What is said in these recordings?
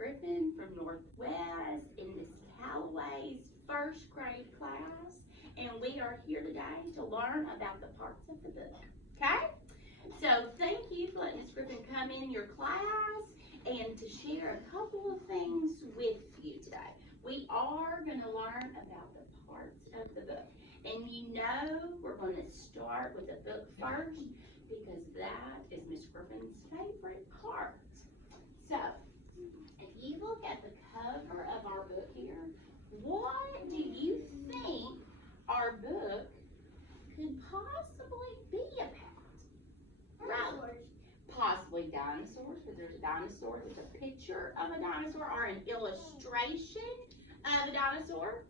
Griffin from Northwest in Miss Calloway's first grade class, and we are here today to learn about the parts of the book. Okay? So thank you for letting Miss Griffin come in your class and to share a couple of things with you today. We are going to learn about the parts of the book. And you know we're going to start with the book first because that is Miss Griffin's favorite part. So, if you look at the cover of our book here, what do you think our book could possibly be about? Right. Possibly dinosaurs, because there's a dinosaur, there's a picture of a dinosaur or an illustration of a dinosaur.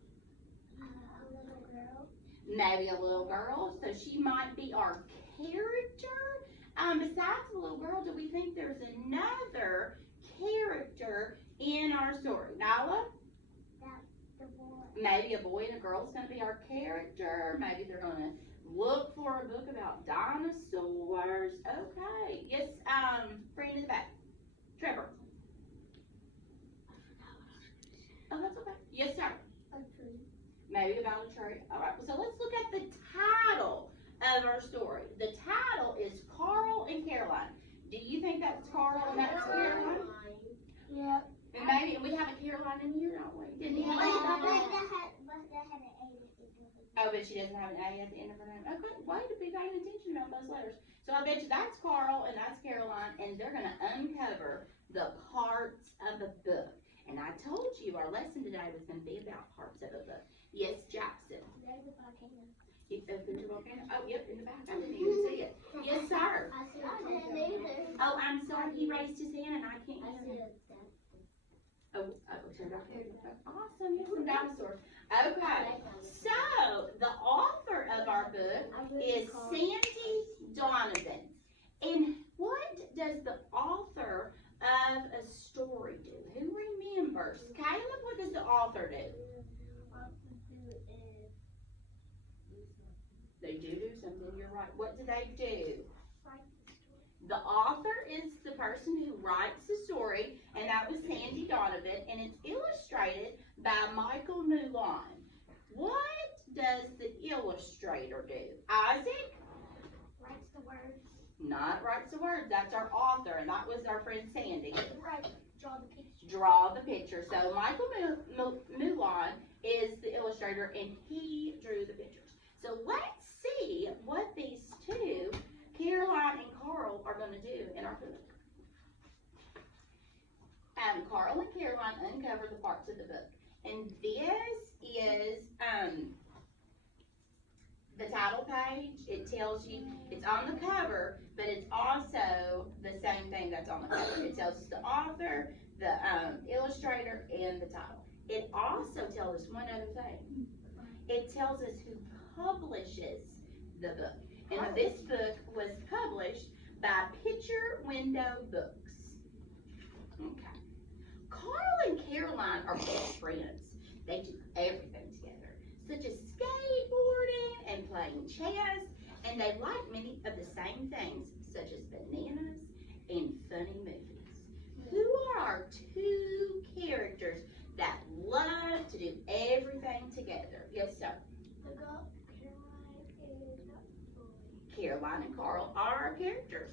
A little girl. Maybe a little girl, so she might be our character. Besides the little girl, do we think there's another character in our story? Nala? The boy. Maybe a boy and a girl is going to be our character. Maybe they're going to look for a book about dinosaurs. Okay. Yes, friend in the back. Trevor. Oh, that's okay. Yes, sir. A tree. Maybe about a tree. All right, so let's look at the title of our story. The title is Carl and Caroline. Do you think that's Carl and that's Caroline? Yeah. And maybe we have a Caroline in here, don't we? Didn't you? But that had an A. Oh, but she doesn't have an A at the end of her name. Okay, way to be paying attention about those letters. So I bet you that's Carl and that's Caroline, and they're going to uncover the parts of the book. And I told you our lesson today was going to be about parts of a book. Yes, Jackson. There's a volcano. There's a volcano. Oh, yep, in the back. I didn't even see it. Yes, sir. I didn't either. Oh, I'm sorry. He raised his hand and I can't I hear him. said Awesome. Yes, some dinosaurs. Okay. So the author of our book is Sandy Donovan. And what does the author of a story do? Who remembers? Caleb, what does the author do? They do something, you're right. What do they do? The author is the person who writes the story, and that was Sandy Donovan, and it's illustrated by Michael Mulan. What does the illustrator do? Isaac? Writes the words. Not writes the words, that's our author, and that was our friend Sandy. Right. Draw the picture. Draw the picture. So Michael Mulan is the illustrator, and he drew the pictures. So let's see what these two, Caroline and Carl, are going to do in our book. Carl and Caroline uncover the parts of the book. And this is the title page. It tells you, it's on the cover, but it's also the same thing that's on the cover. It tells us the author, the illustrator, and the title. It also tells us one other thing. It tells us who publishes the book. And this book was published by Picture Window Books. Okay. Carl and Caroline are best friends. They do everything together, such as skateboarding and playing chess, and they like many of the same things, such as bananas and funny movies. Who are our two characters that love to do everything together? Yes, sir. The girl, Caroline, is a boy. Caroline and Carl are our characters.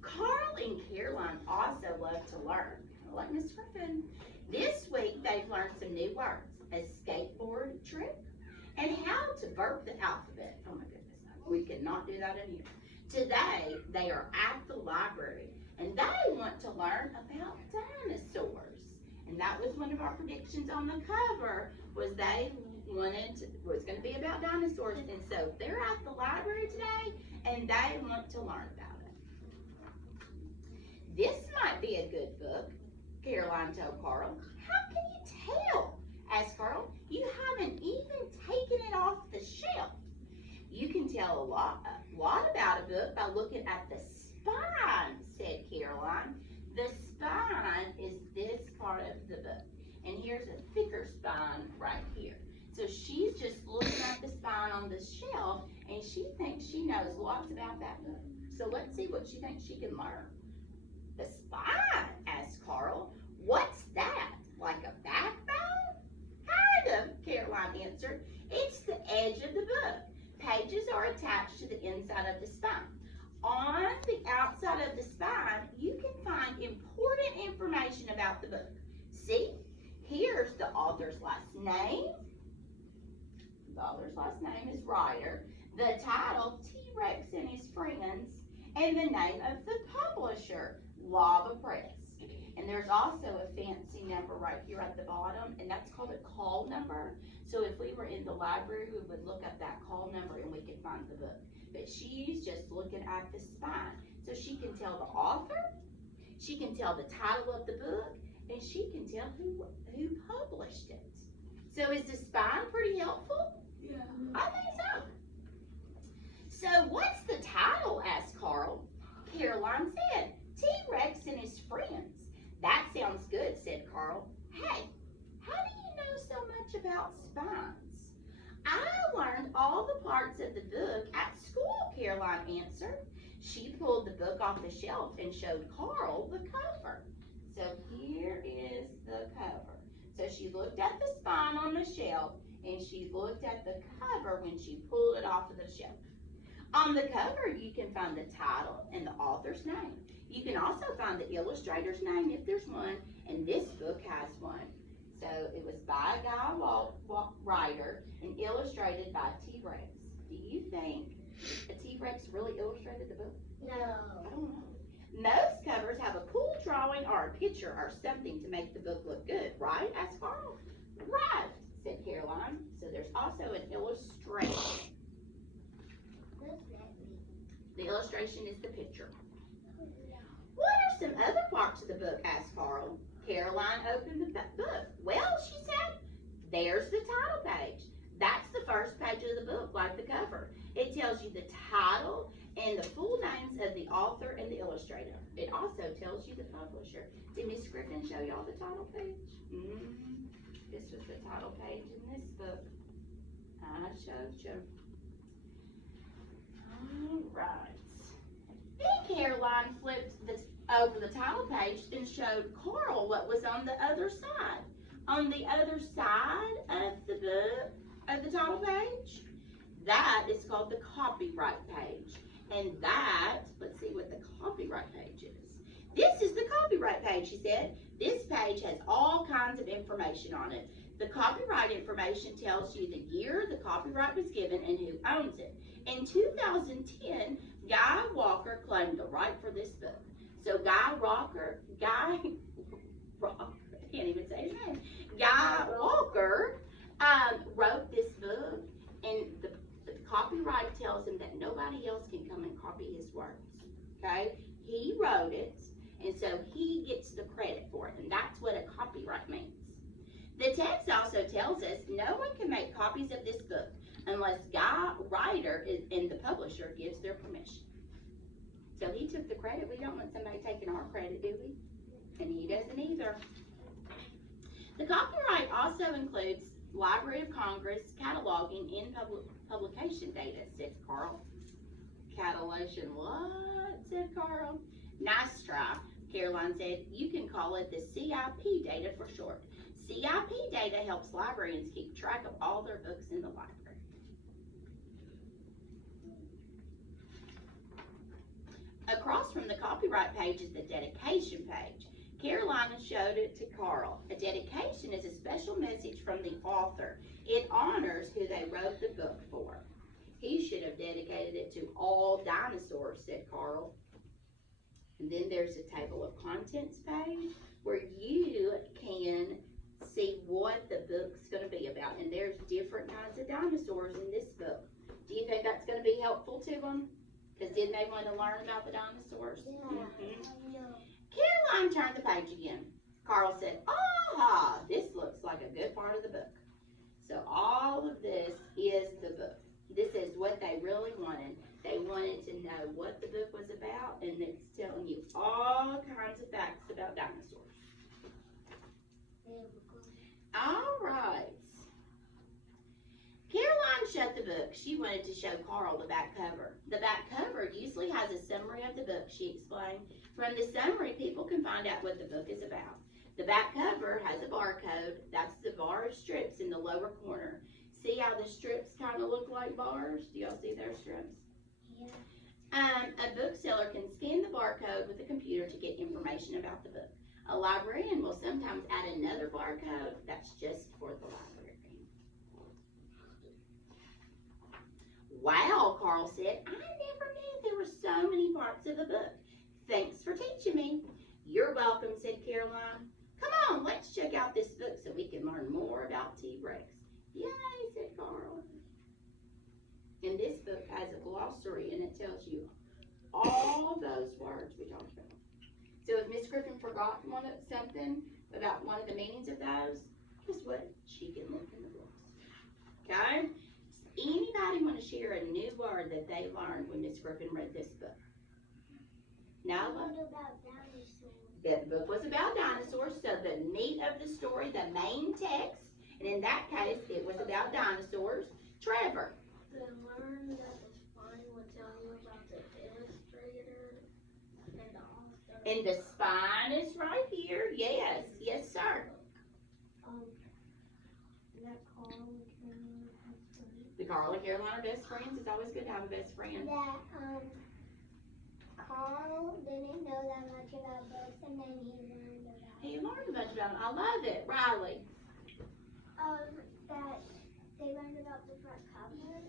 Carl and Caroline also love to learn, like Miss Griffin. This week they've learned some new words, a skateboard trick, and how to burp the alphabet. Oh my goodness, we could not do that in here. Today they are at the library and they want to learn about dinosaurs. And that was one of our predictions on the cover, was they was going to be about dinosaurs, and so they're at the library today and they want to learn about it. This might be a good book, Caroline told Carl. How can you tell? Asked Carl. You haven't even taken it off the shelf. You can tell a lot about a book by looking at the spine, said Caroline. The spine is this part of the book, and here's a thicker spine right here. So she's just looking at the spine on the shelf, and she thinks she knows lots about that book. So let's see what she thinks she can learn. The spine, asked Carl. What's that? inside of the spine. On the outside of the spine, you can find important information about the book. See, here's the author's last name. The author's last name is Ryder. The title, T-Rex and His Friends, and the name of the publisher, Lava Press. And there's also a fancy number right here at the bottom, and that's called a call number. So if we were in the library, we would look up that call number and we could find the book. But she's just looking at the spine. So she can tell the author, she can tell the title of the book, and she can tell who published it. So is the spine pretty helpful? Yeah. I think so. So what's the title? Asked Carl. Caroline said, T-Rex and His Friends. That sounds good, said Carl. Hey, how do you know so much about spines? I learned all the parts of the book at school, Caroline answered. She pulled the book off the shelf and showed Carl the cover. So here is the cover. So she looked at the spine on the shelf and she looked at the cover when she pulled it off of the shelf. On the cover, you can find the title and the author's name. You can also find the illustrator's name if there's one, and this book has one. So it was by Guy Ryder and illustrated by T-Rex. Do you think a T-Rex really illustrated the book? No. I don't know. Most covers have a cool drawing or a picture or something to make the book look good, right? Asked Carl. Right, said Caroline. So there's also an illustration. What's that mean? The illustration is the picture. What are some other parts of the book? Asked Carl. Caroline opened the book. Well, she said, there's the title page. That's the first page of the book, like the cover. It tells you the title and the full names of the author and the illustrator. It also tells you the publisher. Did Miss Griffin show y'all the title page? This was the title page in this book. I showed you. All right. Then Caroline flipped over the title page and showed Carl what was on the other side. On the other side of the book, of the title page, that is called the copyright page. And that, let's see what the copyright page is. This is the copyright page, she said. This page has all kinds of information on it. The copyright information tells you the year the copyright was given and who owns it. In 2010, Guy Walker claimed the right for this book. So Guy Walker, I can't even say his name. Guy Walker wrote this book, and the copyright tells him that nobody else can come and copy his works. Okay? He wrote it, and so he gets the credit for it, and that's what a copyright means. The text also tells us no one can make copies of this book unless Guy Ryder and the publisher gives their permission. So he took the credit. We don't want somebody taking our credit, do we? And he doesn't either. The copyright also includes Library of Congress cataloging and publication data, said Carl. Catalogation what? Said Carl. Nice try. Caroline said, you can call it the CIP data for short. CIP data helps librarians keep track of all their books in the library. Across from the copyright page is the dedication page. Carolina showed it to Carl. A dedication is a special message from the author. It honors who they wrote the book for. He should have dedicated it to all dinosaurs, said Carl. And then there's a table of contents page where you can see what the book's going to be about. And there's different kinds of dinosaurs in this book. Do you think that's going to be helpful to them? Because didn't they want to learn about the dinosaurs? Yeah. Caroline turned the page again. Carl said, aha, this looks like a good part of the book. So all of this is the book. This is what they really wanted. They wanted to know what the book was about, and it's telling you all kinds of facts about dinosaurs. All right. Caroline shut the book. She wanted to show Carl the back cover. The back cover usually has a summary of the book, she explained. From the summary, people can find out what the book is about. The back cover has a barcode. That's the bar of strips in the lower corner. See how the strips kind of look like bars? Do y'all see their strips? A bookseller can scan the barcode with a computer to get information about the book. A librarian will sometimes add another barcode that's just for the library. Wow, Carl said, I never knew there were so many parts of the book. Thanks for teaching me. You're welcome, said Caroline. Come on, let's check out this book so we can learn more about T-Rex. Yay, said Carl. And this book has a glossary and it tells you all those words we talked about. So if Miss Griffin forgot something about one of the meanings of those, guess what? She can look in the books. Okay? Does anybody want to share a new word that they learned when Miss Griffin read this book? No? What about dinosaurs? That book was about dinosaurs, so the meat of the story, the main text, and in that case, it was about dinosaurs. Trevor. Then learn that the spine will tell you about the illustrator and the author. And the spine is right here. Yes, yes, sir. That Carl and Caroline are best friends. The Carl and Caroline are best friends. It's always good to have a best friend. That Carl didn't know that much about books, and then he learned about. He learned a bunch about them. I love it. Riley. That they learned about the front cover.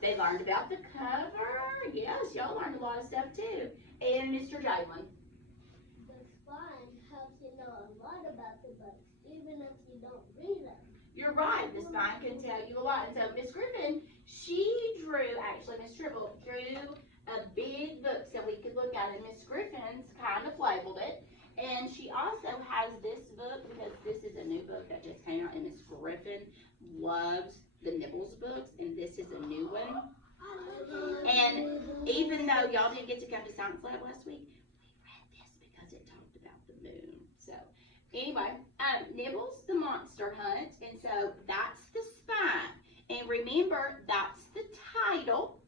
They learned about the cover. Yes, y'all learned a lot of stuff too. And Mr. Jalen. The spine helps you know a lot about the books, even if you don't read them. You're right. The spine can tell you a lot. And so Miss Griffin, she drew, actually Miss Tribble drew a big book so we could look at it. Miss Griffin's kind of labeled it. And she also has this book because this is a new book that just came out, and Miss Griffin loves the Nibbles books, and this is a new one. And even though y'all didn't get to come to Science Lab last week, we read this because it talked about the moon. So anyway, Nibbles the Monster Hunt, and so that's the spine. And remember, that's the title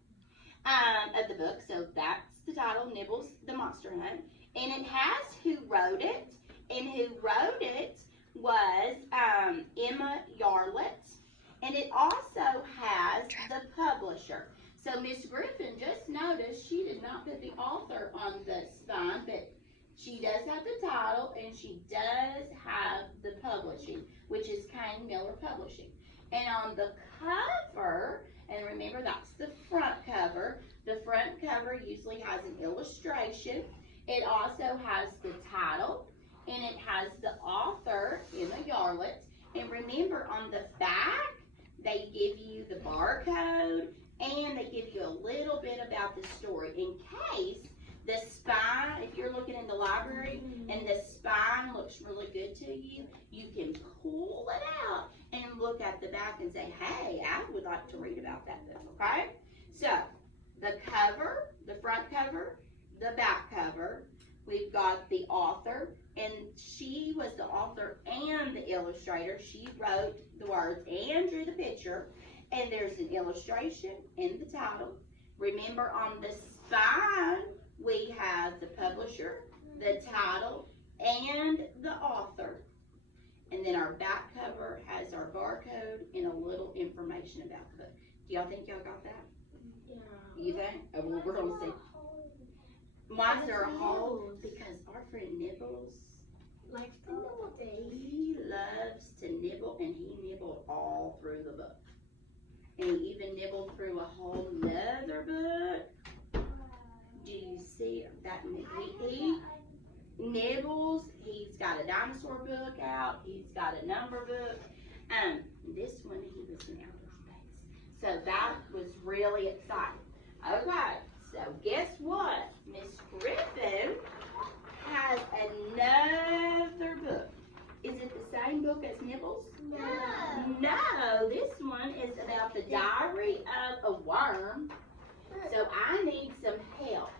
of the book. So that's the title, Nibbles the Monster Hunt. And it has who wrote it, and who wrote it was Emma Yarlett. And it also has the publisher. So Miss Griffin just noticed she did not put the author on the spine, but she does have the title, and she does have the publishing, which is Kane Miller Publishing. And on the cover, and remember that's the front cover, the front cover usually has an illustration. It also has the title, and it has the author, Emma Yarlett. And remember, on the back, they give you the barcode, and they give you a little bit about the story. In case the spine, if you're looking in the library, and the spine looks really good to you, you can pull it out and look at the back and say, hey, I would like to read about that book, okay? So, the cover, the front cover, the back cover, we've got the author, and she was the author and the illustrator. She wrote the words and drew the picture, and there's an illustration in the title. Remember, on the spine, we have the publisher, the title, and the author. And then our back cover has our barcode and a little information about the book. Do y'all think y'all got that? Yeah. You think? Oh, well, we're going to see. Why is there a hole? Because our friend Nibbles Likes to nibble things. he loves to nibble, and he nibbled all through the book. And he even nibbled through a whole nother book. Do you see that? He nibbles. He's got a dinosaur book out. He's got a number book. This one, he was in outer space. So that was really exciting. Okay, so guess what? Miss Griffin has another book. Is it the same book as Nibbles? No. No, this one is about the diary of a worm. So I need some help.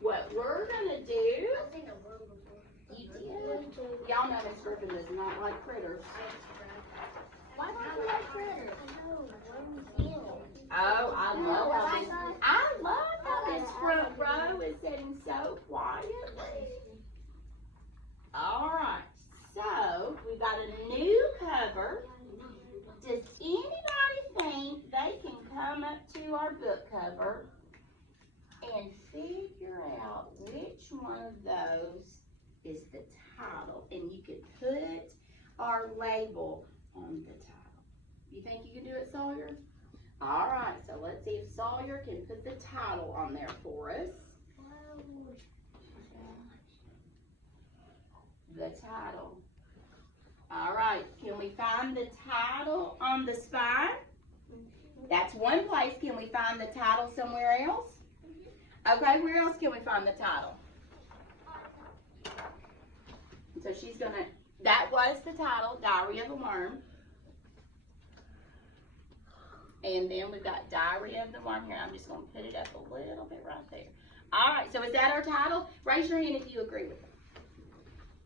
What we're gonna do, I think I've heard before. you did. Y'all know Miss Griffin does not like critters. Why don't you like critters? I know, worms feel. Oh, I love how this front row is sitting so quietly. All right, so we got a new cover. Does anybody think they can come up to our book cover and you can put our label on the title. You think you can do it, Sawyer? All right, so let's see if Sawyer can put the title on there for us. The title. All right, can we find the title on the spine? That's one place. Can we find the title somewhere else? Okay, where else can we find the title? So she's gonna, that was the title, Diary of a Worm. And then we've got Diary of the Worm here. I'm just gonna put it up a little bit right there. All right, so is that our title? Raise your hand if you agree with it.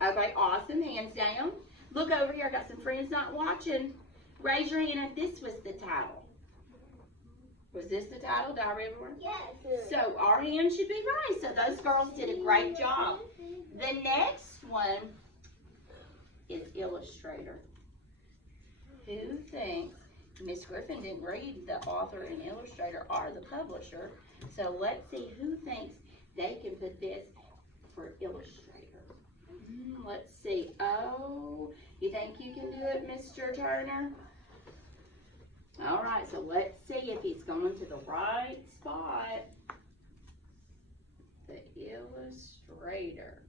Okay, awesome, hands down. Look over here, I got some friends not watching. Raise your hand if this was the title. Was this the title, Diary of a Worm? Yes. So our hand should be right. So those girls did a great job. The next one is Illustrator. Who thinks, Miss Griffin didn't read the author and illustrator or the publisher, so let's see who thinks they can put this for Illustrator. Let's see. Oh, you think you can do it, Mr. Turner? All right, so let's see if he's going to the right spot. The illustrator.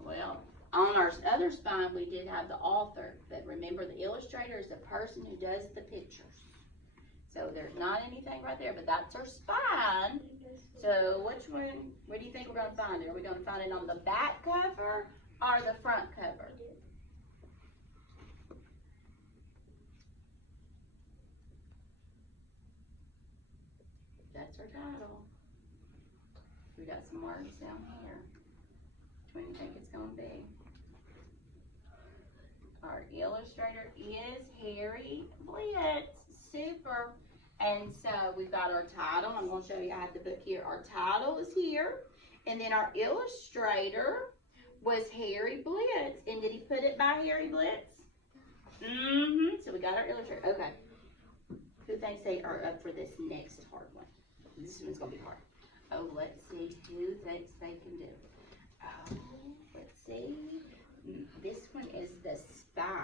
Well, on our other spine, we did have the author, but remember the illustrator is the person who does the pictures. So there's not anything right there, but that's our spine. So which one, what do you think we're going to find it? Are we going to find it on the back cover or the front cover? That's our title. We got some words down here. Which one do you think it's going to be? Our illustrator is Harry Blitz. Super. And so we've got our title. I'm going to show you, I have the book here. Our title is here. And then our illustrator was Harry Blitz. And did he put it by Harry Blitz? So we got our illustrator. Okay. Who thinks they are up for this next hard one? This one's going to be hard. Oh, let's see who thinks they can do it. Oh, let's see. This one is the spine.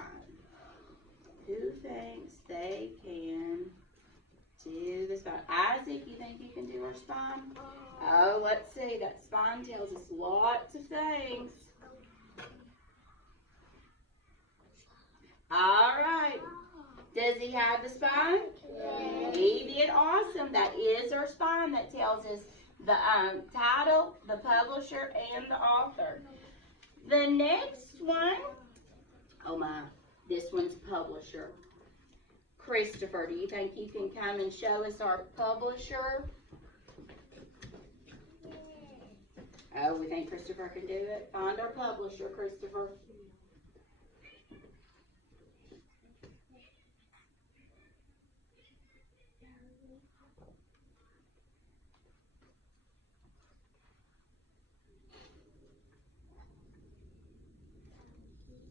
Who thinks they can do the spine? Isaac, you think you can do our spine? Oh, let's see. That spine tells us lots of things. All right. Does he have the spine? Yes. He did awesome. That is our spine that tells us the title, the publisher, and the author. The next one, oh my, this one's publisher. Christopher, do you think you can come and show us our publisher? Oh, we think Christopher can do it. Find our publisher, Christopher.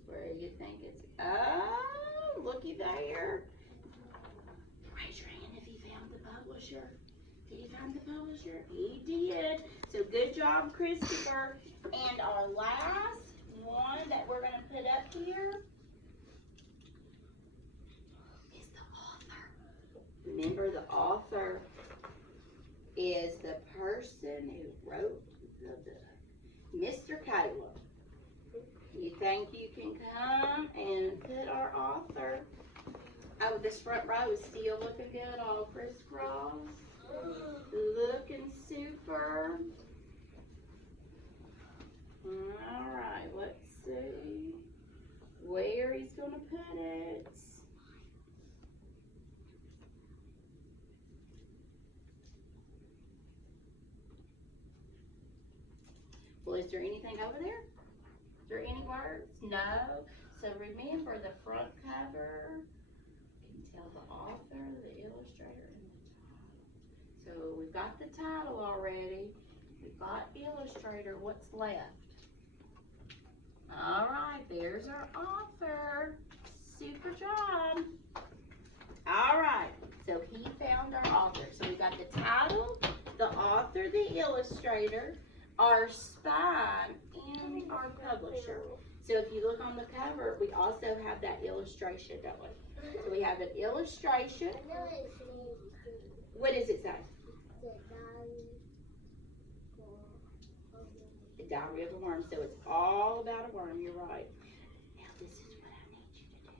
Where do you think it's? Oh, looky there. Raise your hand if he found the publisher. Did he find the publisher? He did. So good job, Christopher. And our last one that we're going to put up here is the author. Remember, the author is the person who wrote the book. Mr. Caleb. You think you can come and put our author? Oh, this front row is still looking good, all crisscross. Looking super. All right, let's see where he's going to put it. Well, is there anything over there? Is there any words? No. So remember, the front cover can tell the author, the illustrator, and the title. So we've got the title already. We've got illustrator. What's left? All right, there's our author. Super job. All right, so he found our author. So we've got the title, the author, the illustrator, our spine, and our publisher. So if you look on the cover, we also have that illustration, don't we? So we have an illustration. What does it say? The Diary of a Worm. So it's all about a worm, you're right. Now this is what I need you to do.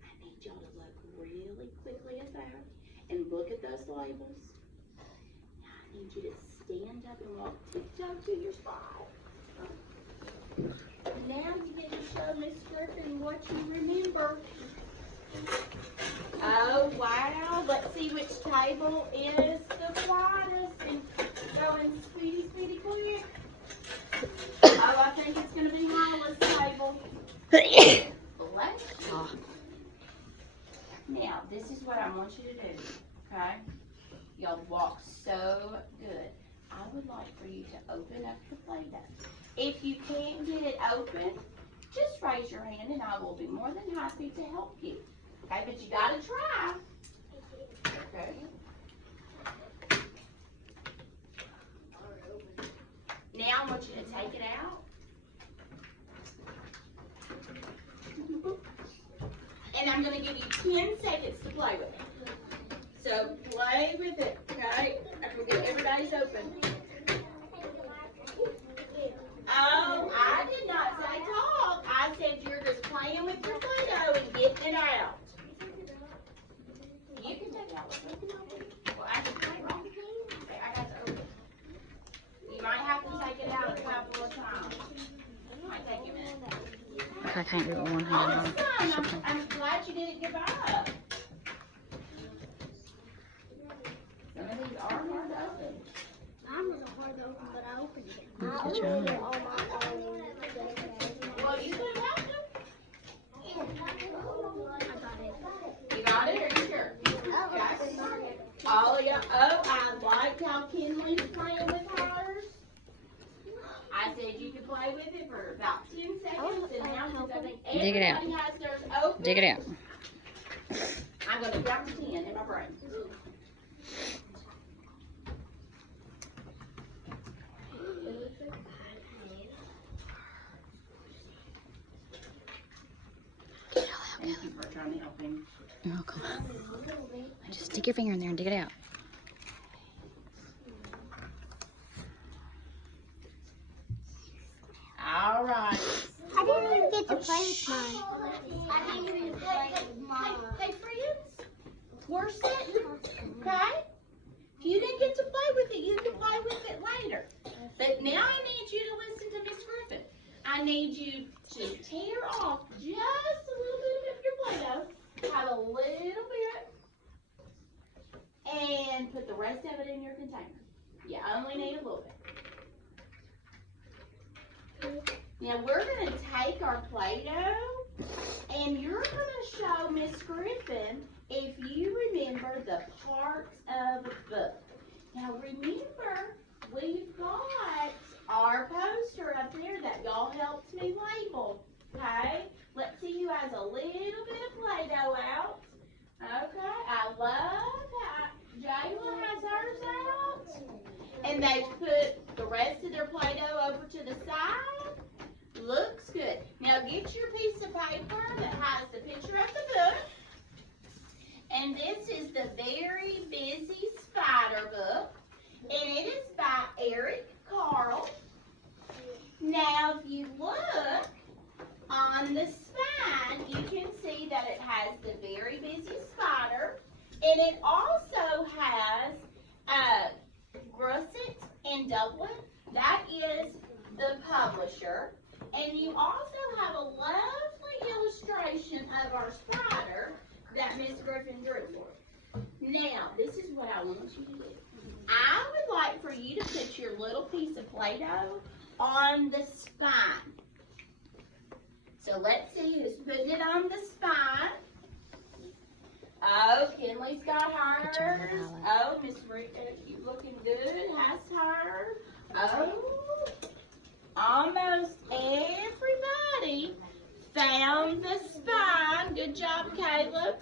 I need y'all to look really quickly at that and look at those labels. Now I need you to stand up and walk tiptoe to your spot. Now you get to show Miss Griffin what you remember. Oh, wow. Let's see which table is the quietest and going speedy, speedy, quick. Oh, I think it's going to be Lila's table. Bless you. Now, this is what I want you to do, okay? Y'all walk so good. I would like for you to open up the Play-Doh. If you can't get it open, just raise your hand and I will be more than happy to help you. Okay, but you gotta try. Okay. Now I want you to take it out. And I'm gonna give you 10 seconds to play with it. So play with it, okay? After we get everybody's open. Oh, I did not say talk. I said you're just playing with your Play-Doh and getting it out. You can take it out. Well, I can play wrong. Okay, I got to open it. You might have to take it out a couple of times. It might take a minute. I can't do it with one Oh, hand. it's fine. I'm glad you didn't give up. Some of these are hard to open. Mine was hard to open, but I opened it. Good I job. opened it on my own. Well, you could have to. I got it. You got it, or you sure? Yes. Oh, yeah. Oh, I liked how Kinley's playing with hers. I said you could play with it for about 10 seconds, and now since I think Dig it out. everybody has theirs open, Dig it out. I'm going to drop the 10 in my brain. Thank you for trying to help him. Oh, come on. Just stick your finger in there and dig it out. All right. I didn't even get to play with mine. I didn't even play with mine. Hey, friends, we're sitting, okay? If you didn't get to play with it, you can play with it later. But now I need you to listen to Miss Griffin. I need you to tear off just a little bit of your Play-Doh, have a little bit, and put the rest of it in your container. You only need a little bit. Now we're going to take our Play-Doh and you're going to show Miss Griffin if you remember the parts of a book. Now remember, we've got our poster up there that y'all helped me label. Okay? Let's see who has a little bit of Play-Doh out. Okay, I love how Jayla has hers out. And they put the rest of their Play-Doh over to the side. Looks good. Now get your piece of paper that has the picture of the book. And this is the Very Busy Spider book. And it is by Eric Carle. Now if you look on the spine, you can see that it has the Very Busy Spider. And it also has Grosset and Dublin. That is the publisher. And you also have a lovely illustration of our spider that Miss Griffin drew for us. Now, this is what I want you to do. I would like for you to put your little piece of Play-Doh on the spine. So let's see who's putting it on the spine. Oh, Kinley's got hers. Good job, Oh, Miss Rita, you looking good, has hers. Oh, almost everybody found the spine. Good job, Caleb.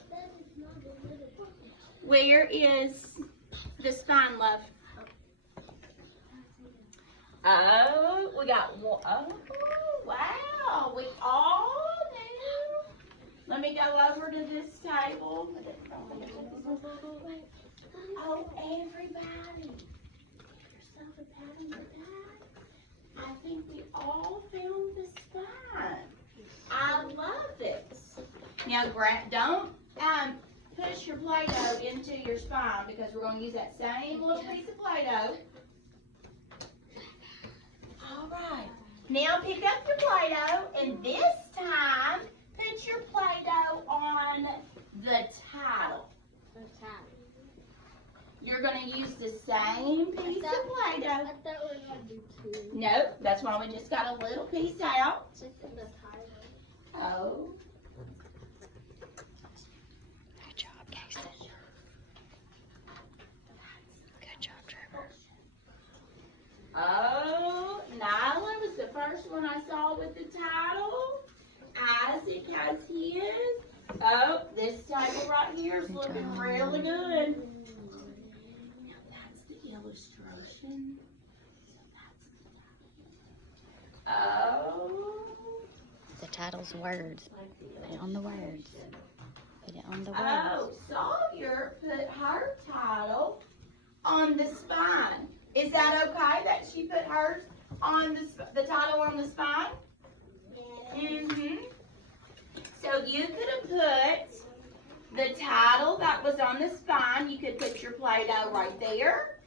Where is the spine, love? Oh, we got one. Oh, wow. We all go over to this table. Oh, everybody. Give yourself a pat on the back. I think we all found the spine. I love this. Now, don't push your Play-Doh into your spine because we're going to use that same little piece of Play-Doh. All right. Now pick up your Play-Doh, and this time put your Play-Doh on the title. You're going to use the same piece of Play-Doh. I thought we were going to do two. Nope, that's why we just got a little piece out. Just in the title. Oh. Good job, Casey. Good job, Trevor. Oh, Nyla was the first one I saw with the title. Isaac has his. Oh, this table right here is looking really good. Now that's the illustration. Oh. The title's words. Put it on the words. Put it on the words. Oh, Sawyer put her title on the spine. Is that okay that she put hers on the title on the spine? Mm-hmm. So you could have put the title that was on the spine. You could put your Play-Doh right there.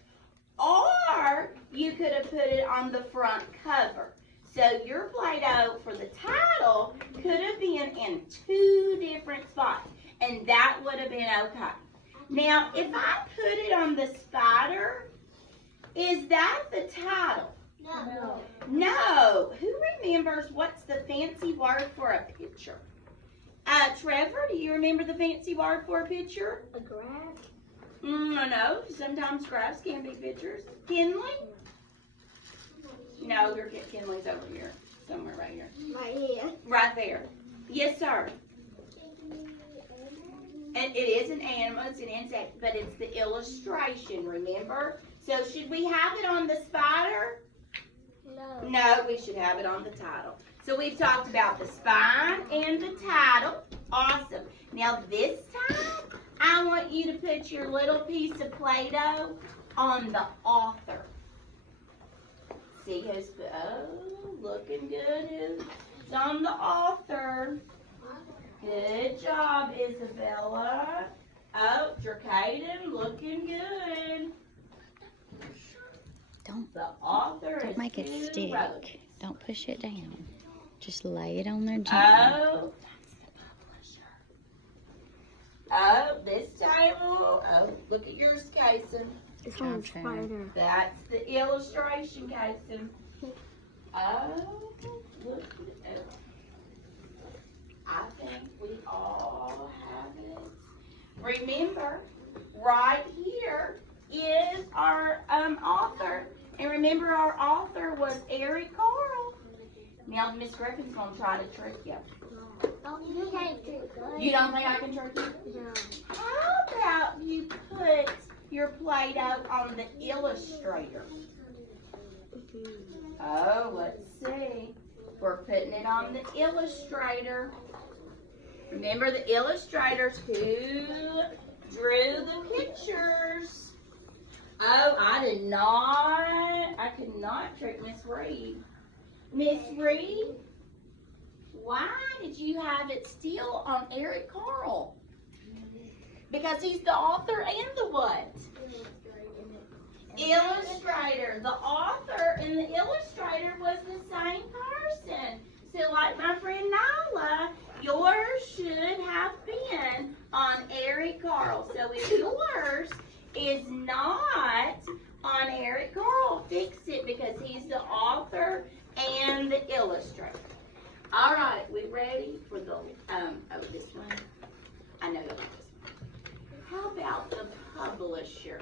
Or you could have put it on the front cover. So your Play-Doh for the title could have been in two different spots. And that would have been okay. Now, if I put it on the spider, is that the title? No. No. Who remembers what's the fancy word for a picture? Trevor, do you remember the fancy word for a picture? A graph? No. Sometimes graphs can be pictures. Kinley? No, your Kinley's over here. Somewhere right here. Right here. Right there. Yes, sir. And it is an animal, it's an insect, but it's the illustration, remember? So should we have it on the spider? No. No, we should have it on the title. So we've talked about the spine and the title. Awesome. Now this time, I want you to put your little piece of Play-Doh on the author. See who's, oh, looking good. It's on the author. Good job, Isabella. Oh, Jerkaden, looking good. The author Don't is make it Sue stick. Rhodes. Don't push it down. Just lay it on there gently. Oh, that's the publisher. Oh, this table. Oh, look at yours, Kason. It's on on a spider. That's the illustration, Kason. Oh, look at it. I think we all have it. Remember, right here is our author. And remember, our author was Eric Carle. Now, Miss Griffin's going to try to trick you. Oh, you can't do it. You don't think I can trick you? No. How about you put your Play-Doh on the illustrator? Oh, let's see. We're putting it on the illustrator. Remember the illustrators who drew the pictures. Oh, I could not trick Miss Reed. Miss Reed, why did you have it still on Eric Carle? Because he's the author and the what? Illustrator. The author and the illustrator was the same person. So like my friend Nyla, yours should have been on Eric Carle. So if yours is not on Eric Carle, fix it because he's the author and the illustrator. All right, we ready for the, this one? I know you like this one. How about the publisher?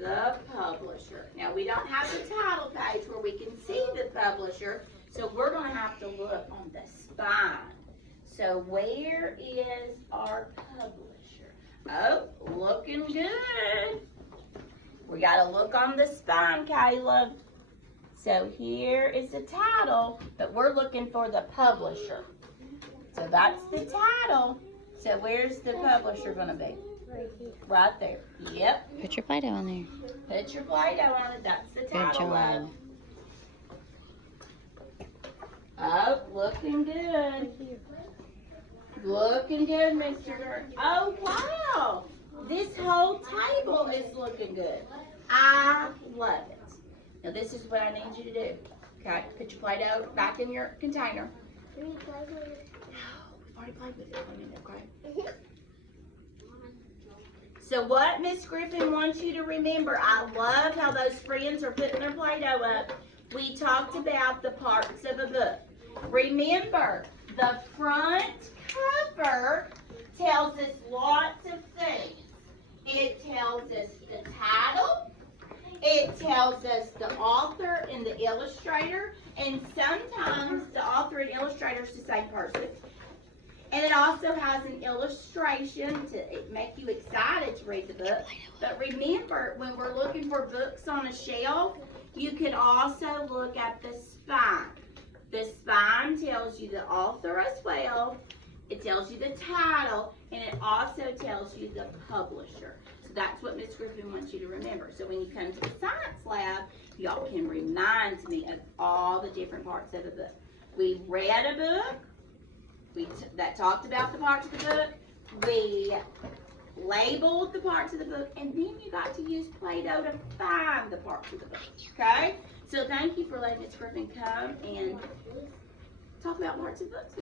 The publisher. Now, we don't have the title page where we can see the publisher, so we're going to have to look on the spine. So, where is our publisher? Oh, looking good. We got to look on the spine, Caleb. So, here is the title, but we're looking for the publisher. So that's the title. So where's the publisher gonna be? Right here. Right there. Yep. Put your Play-Doh on there. Put your Play-Doh on it. That's the Good title job. of. Oh, looking good. Right here. Looking good, Mr. Dirt. Oh, wow. This whole table is looking good. I love it. Now, this is what I need you to do. Okay, put your Play-Doh back in your container. Can you play with it? We've already played with it. Wait a minute, okay? So what Miss Griffin wants you to remember, I love how those friends are putting their Play-Doh up. We talked about the parts of a book. Remember, the front cover tells us lots of things. It tells us the title. It tells us the author and the illustrator. And sometimes the author and illustrator is the same person. And it also has an illustration to make you excited to read the book. But remember, when we're looking for books on a shelf, you can also look at the spine. The spine tells you the author as well. It tells you the title, and it also tells you the publisher. So that's what Miss Griffin wants you to remember. So when you come to the science lab, y'all can remind me of all the different parts of the book. We read a book. That talked about the parts of the book. We labeled the parts of the book, and then you got to use Play-Doh to find the parts of the book. Okay? So thank you for letting Miss Griffin come and talk about parts of books.